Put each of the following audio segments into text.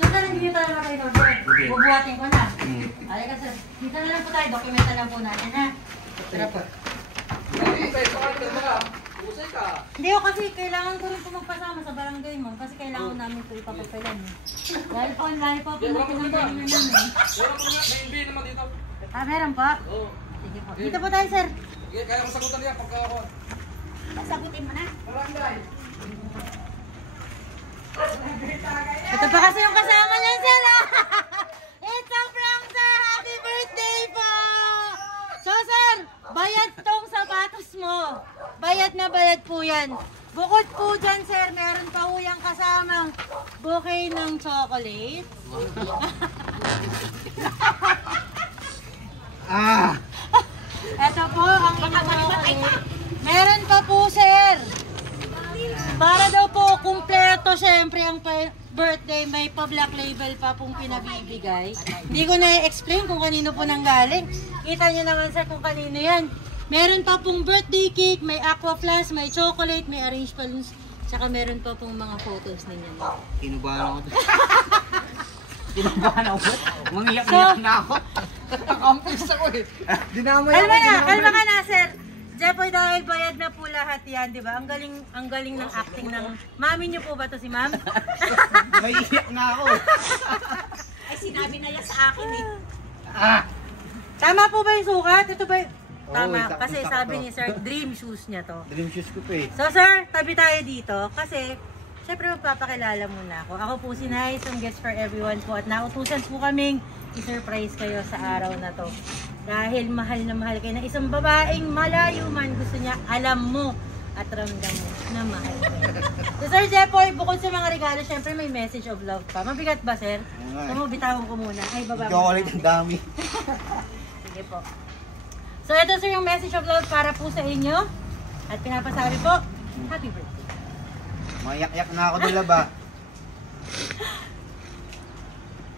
Dito lang dito tayo mga kayo. Bubuhatin ko na. Alika sir. Dito na lang po tayo. Dokumenta lang po natin ha. Tara po. Hindi ko kasi kailangan ko rin po magpasama sa barangay mo. Kasi kailangan namin ito ipapapilan. Dahil po online po pinagalingan namin. Meron po nga. May MB naman dito. Ah, meron po? Oo. Sige po. Dito po tayo sir. Sige, kaya kong sagutan niya pagka ako. Sagutin mo na. Barangay. Ito pa kasi yung kasama niya sir. It's a prank sir. Happy birthday po. So sir, bayad tong sapatos mo. Bayad na bayad po yan. Bukod po dyan sir, meron pa po yung kasamang bouquet ng chocolate. Ito po ang chocolate. Meron pa po sir. Para daw po kumpleto syempre ang birthday, may pa-black label pa pong pinabibigay. Hindi ko na-explain kung kanino po nanggaling. Kita nyo naman sir kung kanino yan. Meron pa pong birthday cake, may aqua flask, may chocolate, may arranged balloons, tsaka meron pa pong mga photos ninyo. Kinubahan ako. Kinubahan ako. Mangiyak-iyak na ako. Nakampis ako eh. Kalma ka na sir. Jepoy, dahil bayad na po lahat yan, di ba? Ang galing ng acting ng... Mami niyo po ba to si ma'am? May iyak na ako. Ay, sinabi na yan sa akin eh. Tama po ba yung sukat? Ito ba yung... Tama, kasi sabi ni sir, dream shoes niya to. Dream shoes ko pa eh. So sir, tabi tayo dito kasi syempre magpapakilala muna ako. Ako po si Nay, some gifts for everyone po at nautusan po kaming i-surprise kayo sa araw na to. Dahil mahal na mahal kayo na isang babaeng malayo man, gusto niya alam mo at ramdam mo na mahal kayo. So Sir Jepoy, bukod sa mga regalo, syempre may message of love pa. Mabigat ba sir? So bitawan ko muna. Ay, baba mo. Chocolate ang dami. Sige po. So ito sir yung message of love para po sa inyo. At pinapasabi po, happy birthday. Mayak-yak na ako dula ba?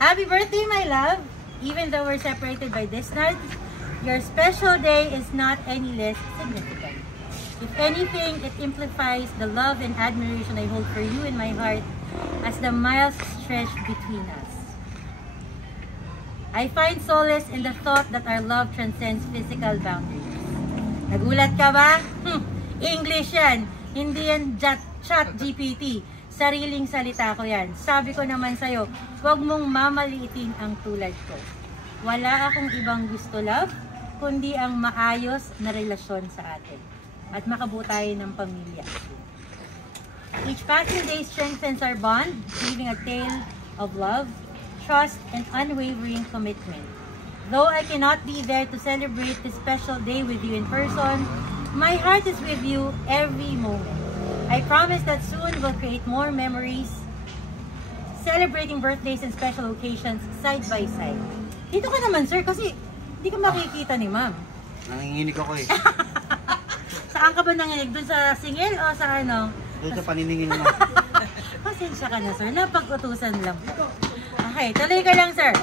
Happy birthday my love. Even though we're separated by distance, your special day is not any less significant. If anything, it amplifies the love and admiration I hold for you in my heart as the miles stretch between us. I find solace in the thought that our love transcends physical boundaries. Nagulat ka ba? English yan. Hindi yan chat GPT. Sariling salita ko yan. Sabi ko naman sa'yo, huwag mong mamaliitin ang tulad ko. Wala akong ibang gusto, love, kundi ang maayos na relasyon sa atin. At makabuo ng pamilya. Each passing day strengthens our bond, leaving a tale of love, trust, and unwavering commitment. Though I cannot be there to celebrate this special day with you in person, my heart is with you every moment. I promise that soon we'll create more memories, celebrating birthdays and special occasions side by side. Dito ka naman sir, kasi hindi ka makikita ni ma'am. Nanginginig ako eh. Saan ka ba nanginig? Doon sa singil o sa ano? Doon sa paniningin mo. Pasensya ka na sir, napag-utusan lang. Okay, tuloy ka lang sir.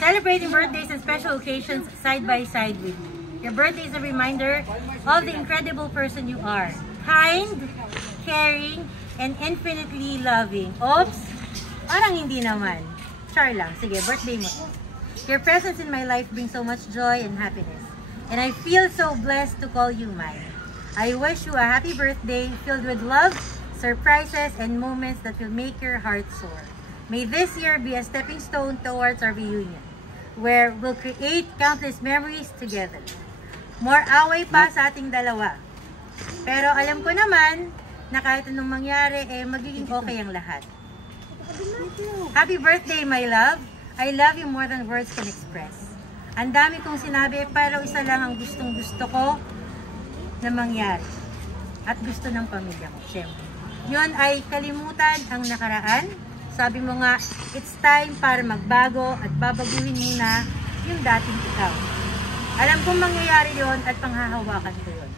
Celebrating birthdays and special occasions side by side with you. Your birthday is a reminder of the incredible person you are. Kind, caring, and infinitely loving. Oops, parang hindi naman. Char lang. Sige, birthday mo. Your presence in my life brings so much joy and happiness. And I feel so blessed to call you mine. I wish you a happy birthday filled with love, surprises, and moments that will make your heart soar. May this year be a stepping stone towards our reunion, where we'll create countless memories together. More away pa sa ating dalawa. Pero alam ko naman na kahit anong mangyari, magiging okay ang lahat. Happy birthday, my love. I love you more than words can express. Ang dami kong sinabi, pero isa lang ang gustong-gusto ko na mangyari. At gusto ng pamilya ko, syempre. Yun ay kalimutan ang nakaraan. Sabi mo nga, it's time para magbago at babaguhin muna yung dating ikaw. Alam kong mangyayari yon at panghahawakan ko yun.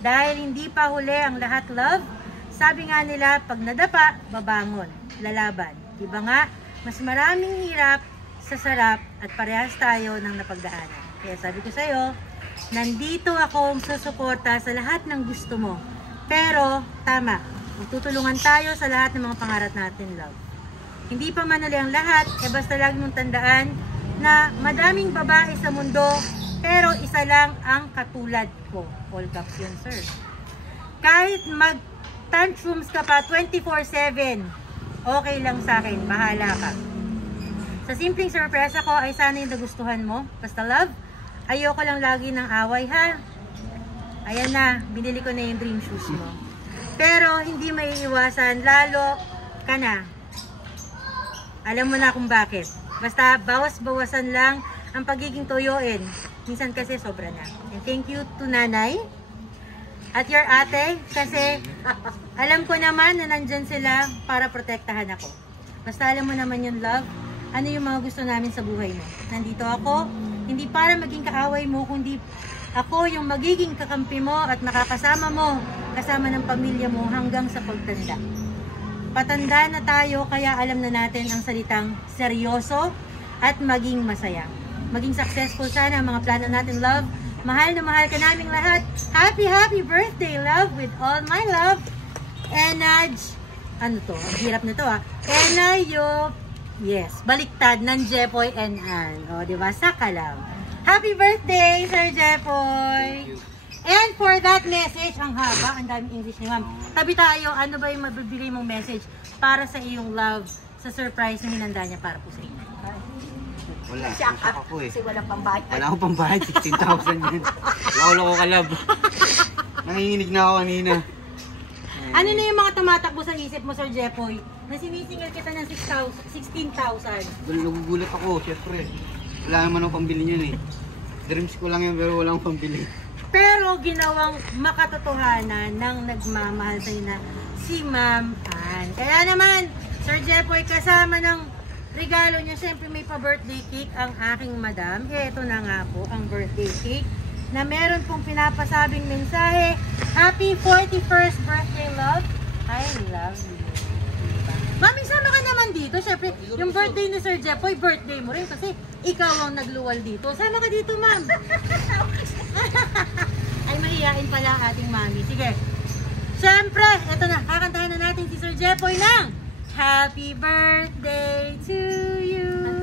Dahil hindi pa huli ang lahat, love. Sabi nga nila, pag nadapa, babangon, lalaban. Diba nga, mas maraming hirap sa sarap at parehas tayo ng napagdaanan. Kaya sabi ko sa'yo, nandito akong susuporta sa lahat ng gusto mo. Pero, tama, Magtutulungan tayo sa lahat ng mga pangarap natin, love. Hindi pa man uli ang lahat, basta lagi mong tandaan na madaming babae sa mundo, pero isa lang ang katulad ko. All caps yun, sir. Kahit mag-tantrums ka pa 24/7, okay lang sa akin, bahala ka. Sa simpleng sorpresa ko ay sana yung nagustuhan mo. Basta love, ayoko lang lagi ng away, ha? Ayan na, binili ko na yung dream shoes mo. Pero hindi may iwasan, lalo ka na. Alam mo na kung bakit. Basta bawas-bawasan lang ang pagiging toyoin. Minsan kasi sobra na. And thank you to nanay at your ate kasi alam ko naman na nandyan sila para protektahan ako. Basta alam mo naman yung love, ano yung mga gusto namin sa buhay mo. Nandito ako, hindi para maging kaaway mo, kundi ako yung magiging kakampi mo at makakasama mo, kasama ng pamilya mo hanggang sa pagtanda. Patanda na tayo kaya alam na natin ang salitang seryoso at maging masaya. Maging successful sana ang mga plano natin, love. Mahal na mahal ka naming lahat. Happy, happy birthday, love, with all my love. Enaj, ano to? Ang hirap na to, ha? Enayo, yes, baliktad ng Jepoy and Ann. O, diba? Saka lang. Happy birthday, Sir Jepoy! And for that message, ang haba, ang daming English ni ma'am. Tabi tayo, ano ba yung mabibigay mong message para sa iyong love sa surprise na hinanda niya para po sa inyo? Wala, Siya usok ako eh. kasi walang pambayad. Wala akong pambayad, 16,000 yan. Wala ko kalab. Nanginginig na ako kanina. Ano na yung mga tumatakbo sa isip mo, Sir Jepoy? Na sinisingal kita ng 16,000. Nagugulat ako, syempre. Wala naman akong pambili niyan eh. Dreams ko lang yan pero wala akong pambili. Pero ginawang makatotohanan ng nagmamahal sa'yo na si Ma'am Ann. Kaya naman, Sir Jepoy, kasama ng regalo niya, siyempre may pa-birthday cake ang aking madam. Ito na nga po ang birthday cake na meron pong pinapasabing mensahe. Happy 41st birthday, love. I love you. Diba? Mami, sama ka naman dito. Siyempre, yung birthday ni Sir Jepoy, birthday mo rin kasi ikaw ang nagluwal dito. Sama ka dito, ma'am. Ay, mahihain pala ating mami. Sige. Siyempre, ito na. Kakantahan na natin si Sir Jepoy ng Happy birthday to you.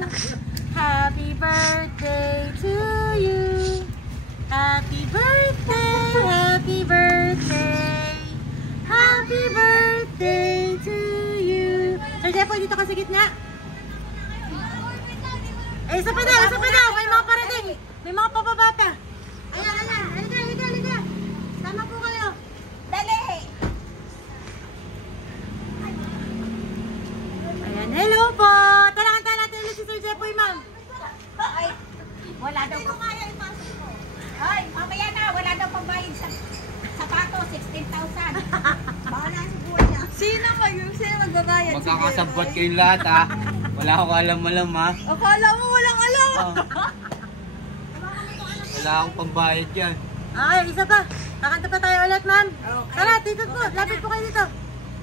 Happy birthday to you. Happy birthday, happy birthday. Happy birthday to you. Sir Jepoy, dito ka sa gitna. Eh, isa pa daw. May mga parating. May mga pababa pa. Ayan. Halika. Tama po kayo. Dali! Ayan, hello po. Tara, kantahan natin ulit si Sir Jepoy, ma'am. Ay, wala daw pa. Ay, mamaya na, wala daw pambayad sa sapato, 16,000. Bahala sa buhay niya. Sino kayo? Sino magbabayad? Magkakasabot kayong lahat ha. Wala ako alam-alam ha. Akala mo walang alam. Wala akong pambayad yan. Okay, isa pa. Kakanta pa tayo ulit, ma'am. Okay. Tara, dito po. Lapit po kayo dito.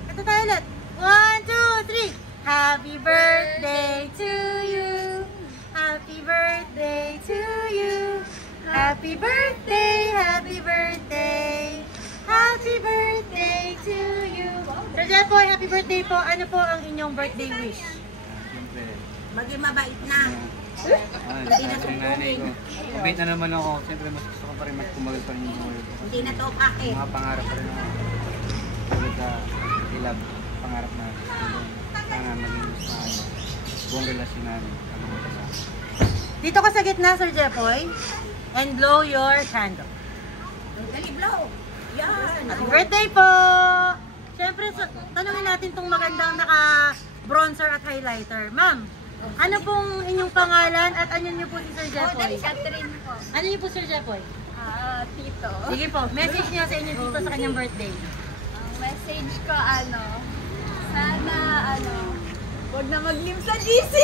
Kanta tayo ulit. 1, 2, 3. Happy birthday to you. Happy birthday to you. Happy birthday, happy birthday. Happy birthday to you. Sir Jepoy, happy birthday po. Ano po ang inyong birthday wish? Siyempre. Maging mabait na. Hindi na nanay ko. Mabait na naman ako. Siyempre mas gusto ko pa rin mas kumagal pa rin yung mga Hindi na to pake. mga pangarap pa rin ako. Tulad sa ilab, pangarap na sana maging mas buong relasyon namin. Dito ka sa gitna, Sir Jepoy. And blow your candle. Dali, blow. Yan. Happy birthday po! Siyempre, tanungin natin itong magandang naka-bronzer at highlighter. Ma'am, ano pong inyong pangalan at ano niyo po si Sir Jepoy? Catherine po. Ano niyo po, Sir Jepoy? Tito. Sige po, message niyo sa inyo dito sa kanyang birthday. Ang message ko sana huwag na mag-lim sa GC.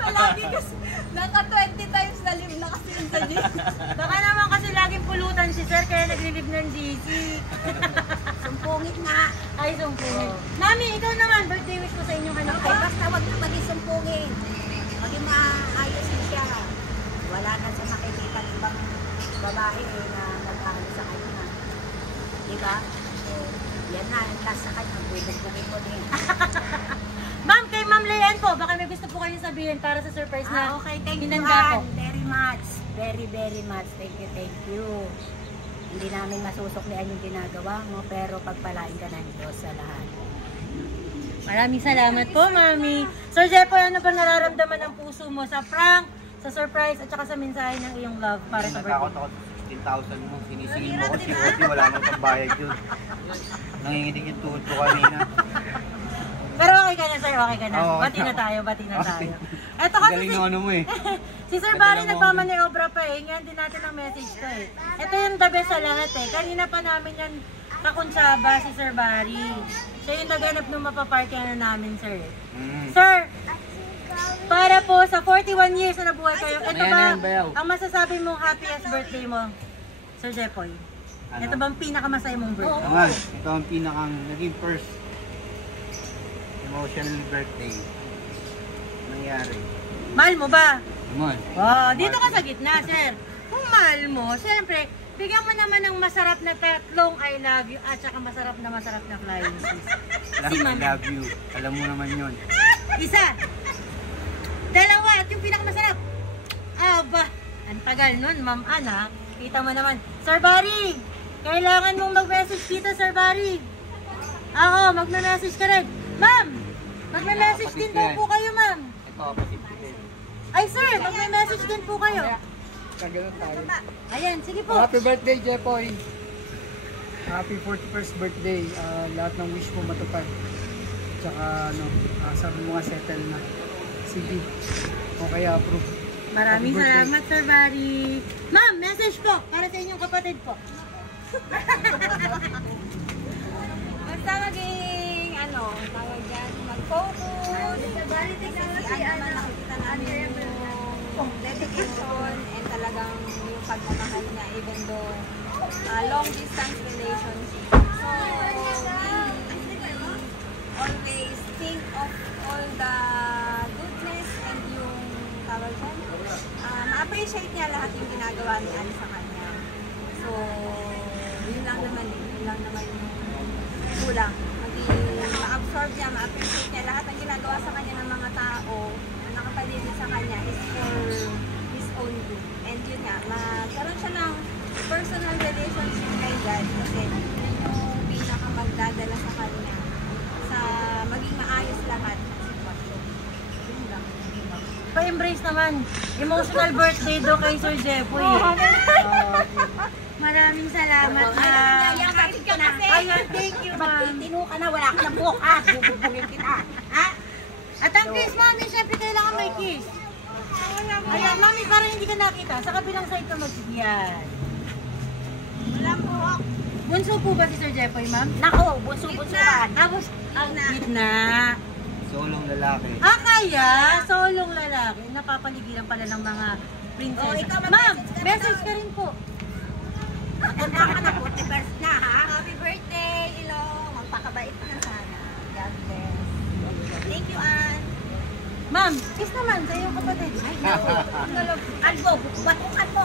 Palagi kasi, naka 20 times na lim na kasi yun sa GC. Baka naman kasi laging pulutan si Sir kaya naglilib ng GC. Sumpungit nga. Ay, sumpungin. Mami, ikaw naman, birthday wish mo sa inyong anak Ay, ko. basta wag na maging sumpungin. Maging maayos siya. Wala na siya makikita ibang babae na nag-ano sa kanya. Diba? Yan na, yung last sa kanya, buibig-bugin mo din. Ma'am, kay Ma'am Leanne po, baka may gusto po kayo sabihin para sa surprise na Okay, thank you, hinanda po. Ann. Very much. Very, very much. Thank you, thank you. Hindi namin masusuklian yung ginagawa mo, pero pagpalain ka ng Diyos sa lahat. Maraming salamat po, Mami. Sir Jepoy, ano ba nararamdaman ng puso mo sa prank, sa surprise, at saka sa mensahe ng iyong love para sa Nagkakot birthday? ako sa 16,000 mo. Sinisingin mo kasi buti wala nang pagbayad yun. Nanginginig yung tuhod ko kanina. Pero okay ka na, sir. Okay ka na. Oo, Bati na tayo, bati na okay. tayo. Eto kasi Galing ng ano mo eh. si Sir Ganda Barry ng nagmamaniobra pa eh. Ngayon din natin ang message to eh. Ito yung the best sa lahat eh. Kanina pa namin yan kakuntsaba si Sir Barry. Siya yung naganap nung mapaparkyan na namin, sir. Sir, para po sa 41 years na nabuhay kayo, ito ba ang masasabi mong happiest birthday mo, Sir Jepoy? Ano? Ito ba ang pinakamasaya mong birthday? Oo nga, ito ang pinakang naging first emotional birthday. Nangyari. Mahal mo ba? Naman. Oh, dito ka sa gitna, sir. Kung mahal mo, siyempre, bigyan mo naman ng masarap na tatlong I love you at saka masarap na flying kiss. Si I Ma'am. love you. Alam mo naman yun. Isa. Dalawa. At yung pinakamasarap. Aba. Ang tagal nun, Ma'am Ana. Kita mo naman. Sir Barry, kailangan mong mag-message dito, Sir Barry. Oo, magme-message ka rin. Ma'am, magme-message din daw po kayo, Ma'am. Ito, kapatid ko din. Ay, sir, magme-message din po kayo. Kaganon tayo. Ayan, sige po. Happy birthday, Jepoy! Happy 41st birthday. Lahat ng wish mo matupad. Tsaka ano, sabi mo nga settle na. Sige. Okay, approve. Maraming Happy birthday. salamat, Sir Barry. Ma'am, message po para sa inyong kapatid po. Basta maging, ano, tawag dyan, mag-focus. Kasi naman nakikita namin yung dedication and talagang yung pagmamahal niya even though long distance relationship. So, we always think of all the goodness and yung tawag dyan, ma-appreciate niya lahat yung ginagawa ni Ann sa kanya. So, yun lang naman yung kulang. Ma-absorb niya, ma-appreciate niya lahat ng ginagawa sa kanya ng mga tao na nakapaligid sa kanya is for his own good. And yun nga, magkaroon siya ng personal relationship kay God kasi yun yung pinakamagdadala sa kanya sa maging maayos lahat ng sitwasyon. Yun lang. Pa-embrace naman. Emotional birthday do kay Sir Jepoy. Maraming salamat, ma'am. Ayun, thank you, ma'am. Tino ka na, wala ka na buhok, ha? Bubugin kita, ha? At ang kiss, mami, syempre kailangan may kiss. Ayan, mami, parang hindi ka nakita. Sa kabilang side ka mag-yan. Wala buhok. Bunso po ba si Sir Jepoy, ma'am? Nako, bunso-bunsukan. Tapos, ang gitna. Solong lalaki. Ah, kaya, solong lalaki. Napapaligiran pala ng mga princess. Oh, ikaw Ma'am, mag-message ka na message daw. ka rin po. Matanda ka na, 41st na, ha? Happy birthday, Ilong! Magpakabait ka na sana. God bless. Thank you, Ann. Ma'am, kiss naman sa iyong kapatid. Ay, nako. Albo, batukan mo.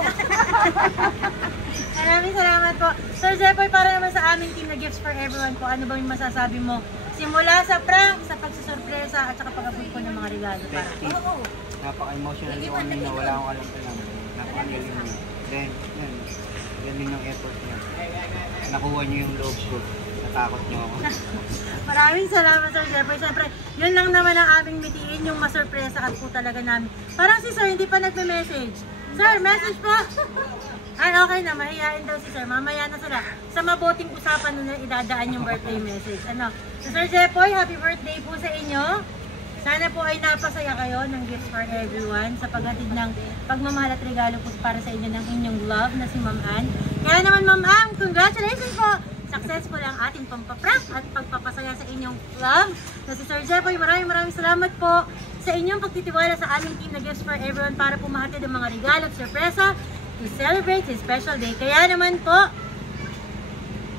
Maraming salamat po. Sir Jepoy, para naman sa aming team na Gifts for Everyone po, ano ba yung masasabi mo? Simula sa prank, sa pagsusurpresa, at saka pag-abot po ng mga regalo para. Bestie. Oo. Napaka-emotional yung kami na wala akong alam pa lang. Napakagaling niya. Then, yan. Galing ng effort niya. Nakuha niyo yung loob ko. Natakot niyo ako. Maraming salamat, Sir Jepoy. Siyempre, yun lang naman ang aming mitiin, yung masurpresa at po talaga namin. Parang si Sir hindi pa nagme-message. Sir, message po! Ay, okay na. Mahihain daw si Sir. Mamaya na sila. Sa mabuting usapan nun na idadaan yung birthday message. Ano? So, Sir Jepoy, happy birthday po sa inyo. Sana po ay napasaya kayo ng Gifts for Everyone sa paghatid ng pagmamahal at regalo po para sa inyo ng inyong love na si Ma'am Ann. Kaya naman, Ma'am Ann, congratulations po! Successful ang ating pampaprank at pagpapasaya sa inyong love na si Sir Jepoy. Maraming salamat po sa inyong pagtitiwala sa aming team na Gifts for Everyone para po mahatid ang mga regalo at sorpresa to celebrate his special day. Kaya naman po,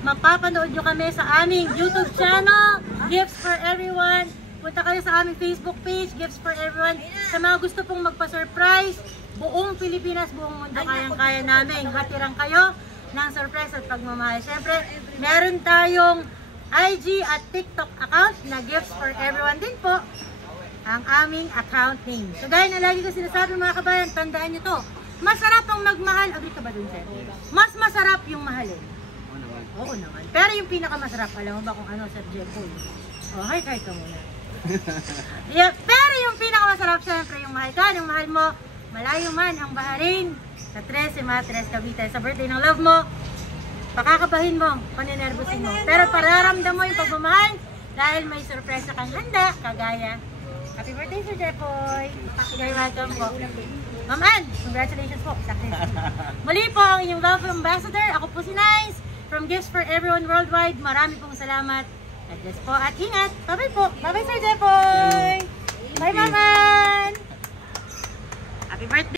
mapapanood nyo kami sa aming YouTube channel, Gifts for Everyone. punta kayo sa aming Facebook page, Gifts for Everyone. Sa mga gusto pong magpa-surprise, buong Pilipinas, buong mundo, kayang-kaya namin. Hatirang kayo ng surprise at pagmamahal. Siyempre, meron tayong IG at TikTok account na Gifts for Everyone din po ang aming account name. So gaya na lagi ko sinasabi mga kabayan, tandaan nyo to. Masarap ang magmahal. Agree ka ba dun, sir? Mas masarap yung mahalin. Oo naman. Pero yung pinakamasarap, alam mo ba kung ano, Sir Jepoy? Oh, hi ka muna. Yeah, pero yung pinakamasarap, syempre, yung mahal ka, yung mahal mo, malayo man ang Bahrain, sa 13, Matres, Cavite, sa birthday ng love mo, pakakabahin mo, paninervosin mo. Pero pararamdam mo yung pagmamahal dahil may surprise kang handa, kagaya. Happy birthday, Sir Jepoy! You're welcome po. Ma'am Ann, congratulations po. Muli po ang inyong love ambassador. Ako po si Nice from Gifts for Everyone Worldwide. Marami pong salamat. God bless po at ingat. Bye-bye po. Bye-bye, Sir Jepoy! Bye, Ma'am Ann! Happy birthday!